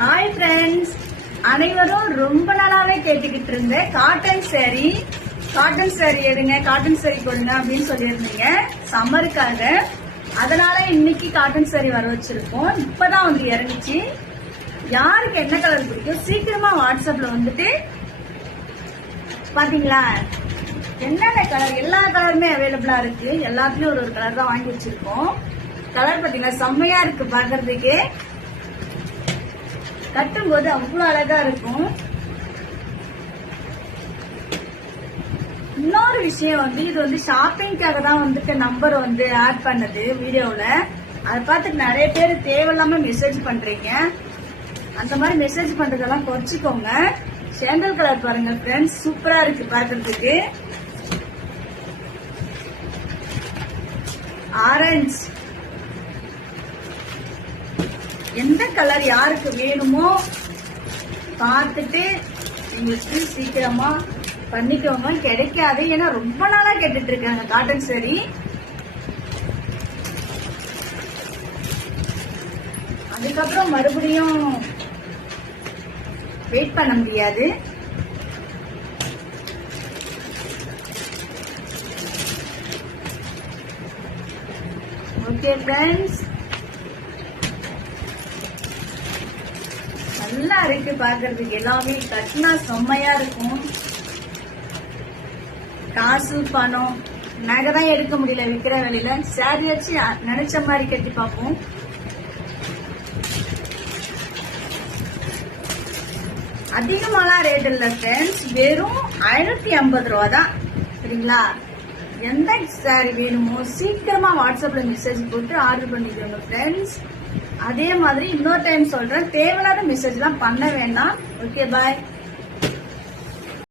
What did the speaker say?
Hi friends அனைவரும் ரொம்ப நாளாவே கேட்டுக்கிட்டு இருந்த காட்டன் saree. காட்டன் saree எடுங்க காட்டன் saree கொடுங்க அப்படின்னு சொல்லியிருந்தீங்க. சம்மருக்காக அதனால இன்னைக்கு காட்டன் saree வர வச்சிருக்கோம். இப்பதான் வந்து இறங்குச்சு. யாருக்கு என்ன கலர் பிடிக்கும்? சீக்கிரமா வாட்ஸ்அப்ல வந்துட்டு பாத்தீங்களா? என்னென்ன கலர் எல்லா கலருமே அவைலபிளா இருக்கு. எல்லாத்துலயும் ஒரு ஒரு கலர் தான் வாங்கி வச்சிருக்கோம். கலர் பாத்தீங்கன்னா செம்மையா இருக்கு பாக்குறதுக்கு. கட்டும்போது அவ்வளவு அழகா இருக்கும். இன்னொரு விஷயம் வந்து இது வந்து ஷாப்பிங்காக தான் வந்துட்டு நம்பர் வந்து ஆட் பண்ணது வீடியோல அதை பார்த்துட்டு நிறைய பேர் தேவையில்லாம மெசேஜ் பண்றீங்க. அந்த மாதிரி மெசேஜ் பண்றதெல்லாம் குறைச்சிக்கோங்க. சேண்டல் கலர் பாருங்க ஃப்ரெண்ட்ஸ் சூப்பரா இருக்கு பாக்குறதுக்கு ஆரஞ்சு எந்த கலர் யாருக்கு வேணுமோ பார்த்துட்டு எங்களுக்கு சீக்கிரமா பண்ணிக்கோங்க. கிடைக்காது. ஏன்னா ரொம்ப நாளா கேட்டுட்டு இருக்காங்க காட்டன் சரி அதுக்கப்புறம் மறுபடியும் வெயிட் பண்ண முடியாது. ஓகே ஃப்ரெண்ட்ஸ் நல்லா இருக்கு பாக்குறதுக்கு எல்லாமே கட்டினா செம்மையா இருக்கும். காசு பணம் நகை தான் எடுக்க முடியல விக்கிற வேலையில. சாரி வச்சு நினைச்ச மாதிரி கட்டி பார்ப்போம். அதிகமாலாம் ரேட் இல்ல ஃப்ரெண்ட்ஸ் வெறும் ஐநூத்தி ஐம்பது ரூபா தான் சரிங்களா? எந்த சாரி வேணுமோ சீக்கிரமா வாட்ஸ்அப்ல மெசேஜ் போட்டு ஆர்டர் பண்ணிக்கோங்க ஃப்ரெண்ட்ஸ் அதே மாதிரி இன்னொரு டைம் சொல்றேன். தேவையில்லாத மெசேஜ் எல்லாம் பண்ண வேண்டாம். Okay bye